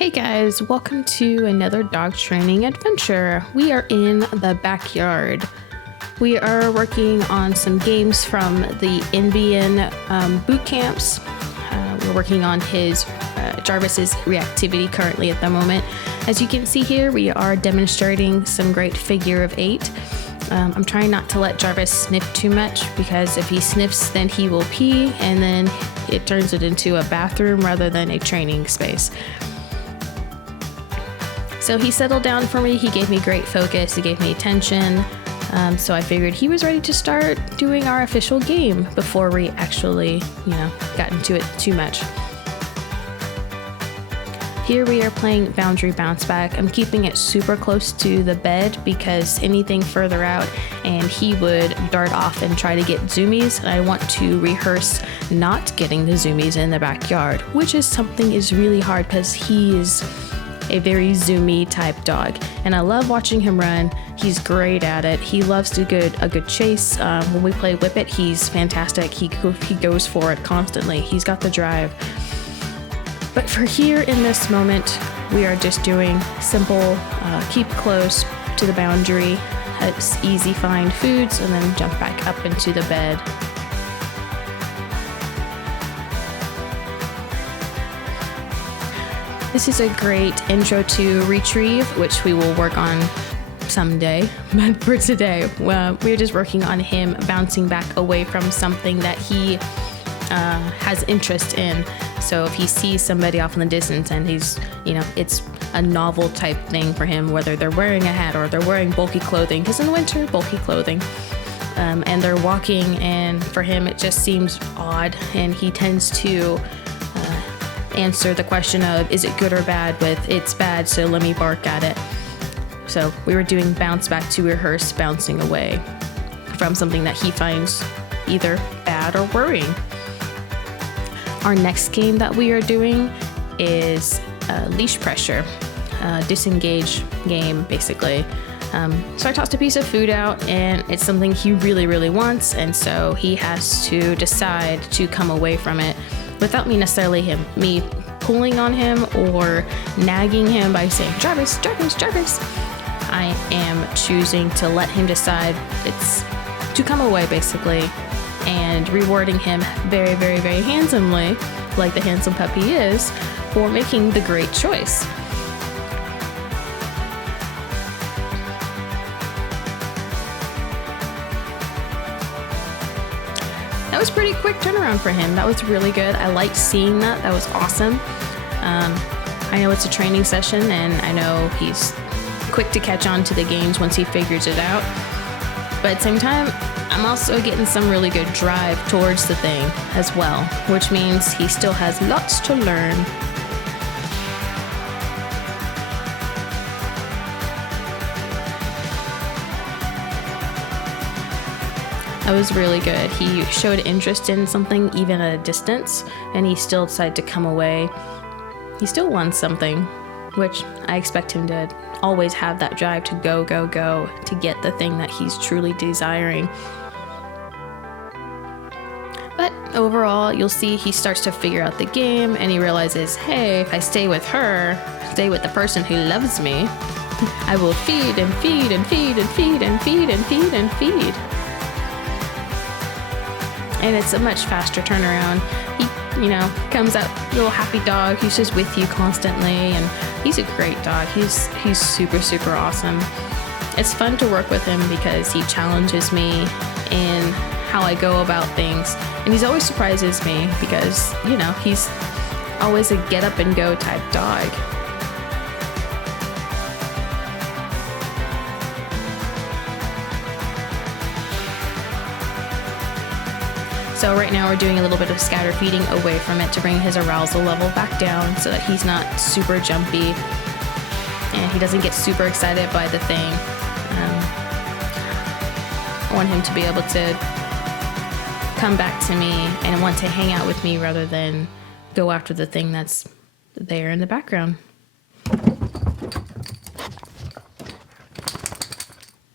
Hey guys, welcome to another dog training adventure. We are in the backyard. We are working on some games from the Indian boot camps. We're working on his Jarvis's reactivity currently at the moment. As you can see here, we are demonstrating some great figure of 8. I'm trying not to let Jarvis sniff too much because if he sniffs, then he will pee and then it turns it into a bathroom rather than a training space. So he settled down for me. He gave me great focus. He gave me attention. So I figured he was ready to start doing our official game before we actually, got into it too much. Here we are playing Boundary Bounce Back. I'm keeping it super close to the bed because anything further out and he would dart off and try to get zoomies. And I want to rehearse not getting the zoomies in the backyard, which is something is really hard because he is a very zoomy type dog. And I love watching him run. He's great at it. He loves a good chase. When we play Whip It, he's fantastic. He goes for it constantly. He's got the drive. But for here in this moment, we are just doing simple, keep close to the boundary, easy find foods, and then jump back up into the bed. This is a great intro to retrieve, which we will work on someday. But for today, we're just working on him bouncing back away from something that he has interest in. So if he sees somebody off in the distance and he's, it's a novel type thing for him, whether they're wearing a hat or they're wearing bulky clothing, because in the winter, bulky clothing, and they're walking, and for him it just seems odd, and he tends to answer the question of, is it good or bad, with it's bad, so let me bark at it. So we were doing bounce back to rehearse bouncing away from something that he finds either bad or worrying. Our next game that we are doing is leash pressure, disengage game basically. So I tossed a piece of food out and it's something he really, really wants, and so he has to decide to come away from it without me pulling on him or nagging him by saying, Jarvis, Jarvis, Jarvis. I am choosing to let him decide it's to come away basically, and rewarding him very, very, very handsomely, like the handsome pup he is, for making the great choice. That was pretty quick turnaround for him. That was really good. I liked seeing that. That was awesome. I know it's a training session, and I know he's quick to catch on to the games once he figures it out. But at the same time, I'm also getting some really good drive towards the thing as well, which means he still has lots to learn. That was really good. He showed interest in something even at a distance, and he still decided to come away. He still wants something, which I expect him to always have that drive to go, go, go, to get the thing that he's truly desiring. But overall, you'll see he starts to figure out the game, and he realizes, hey, if I stay with her, stay with the person who loves me, I will feed and feed and feed and feed and feed and feed and feed. And it's a much faster turnaround. He, comes out, little happy dog. He's just with you constantly, and he's a great dog. He's super, super awesome. It's fun to work with him because he challenges me in how I go about things, and he always surprises me because, he's always a get up and go type dog. So right now we're doing a little bit of scatter feeding away from it to bring his arousal level back down so that he's not super jumpy and he doesn't get super excited by the thing. I want him to be able to come back to me and want to hang out with me rather than go after the thing that's there in the background.